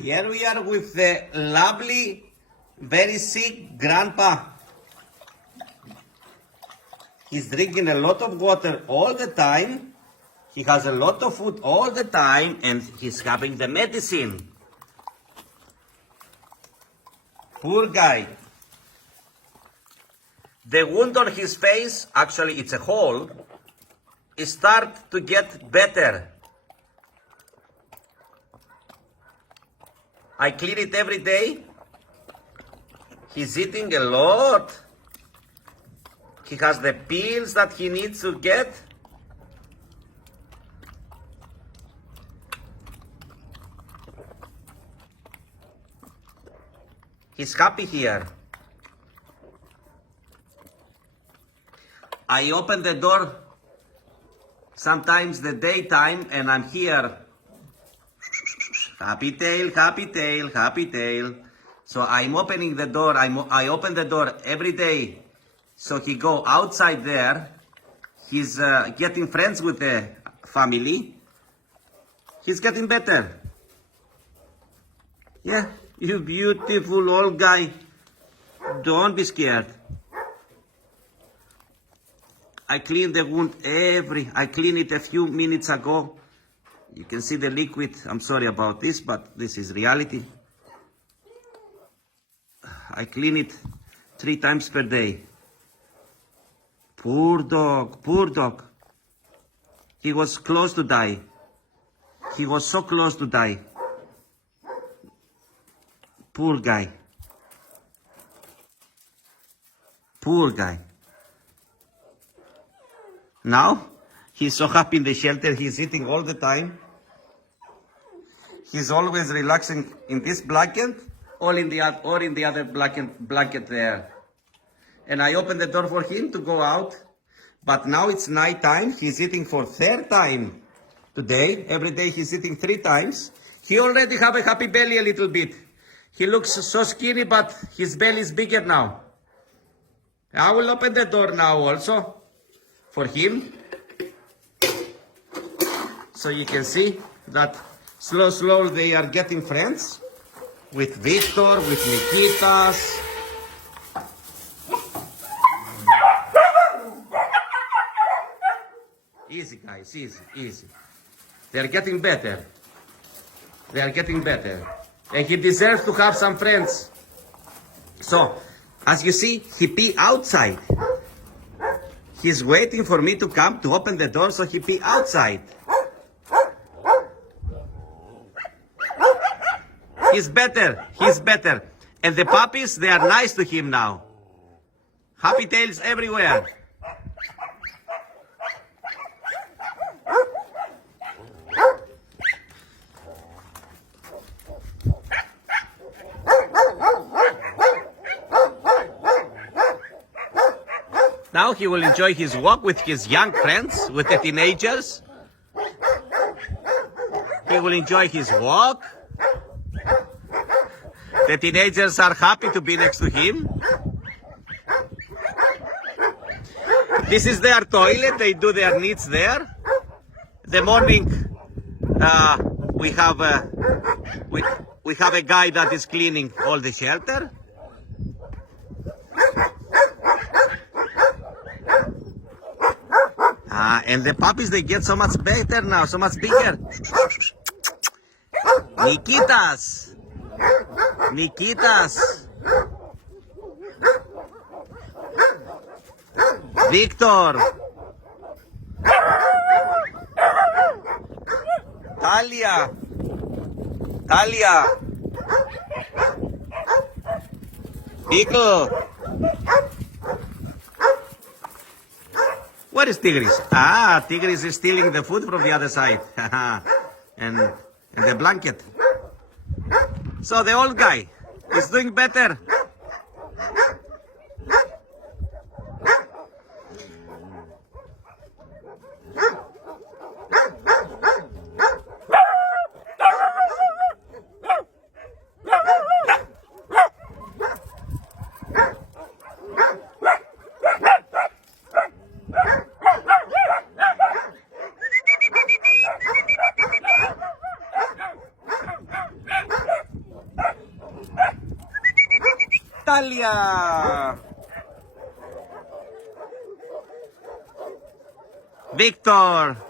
Here we are with the lovely, very sick grandpa. He's drinking a lot of water all the time. He has a lot of food all the time, and he's having the medicine. Poor guy. The wound on his face, actually it's a hole, it starts to get better. I clean it every day. He's eating a lot. He has the pills that he needs to get. He's happy here. I open the door sometimes the daytime and I'm here. Happy tail, happy tail, happy tail. So I'm opening the door. I open the door every day. So he go outside there. He's getting friends with the family. He's getting better. Yeah, you beautiful old guy. Don't be scared. I cleaned the wound I cleaned it a few minutes ago. You can see the liquid. I'm sorry about this, but this is reality. I clean it 3 times per day. Poor dog, poor dog. He was close to die. He was so close to die. Poor guy. Poor guy. Now, he's so happy in the shelter. He's eating all the time. He's always relaxing in this blanket or in the other blanket there. And I open the door for him to go out. But now it's night time. He's eating for 3rd time today. Every day he's eating 3 times. He already have a happy belly a little bit. He looks so skinny, but his belly is bigger now. I will open the door now also for him. So you can see that slow they are getting friends with Victor, with Nikitas. Easy guys, easy. They are getting better. They are getting better. And he deserves to have some friends. So, as you see, he pee outside. He's waiting for me to come to open the door so he pee outside. He's better. And the puppies, they are nice to him now. Happy tails everywhere. Now he will enjoy his walk with his young friends, with the teenagers. He will enjoy his walk. The teenagers are happy to be next to him. This is their toilet. They do their needs there. The morning, we have a guy that is cleaning all the shelter. And the puppies, they get so much better now, so much bigger. Nikitas. Victor. Talia. Pico. Where is Tigris? Tigris is stealing the food from the other side. and the blanket. So the old guy is doing better. Natalia. Victor.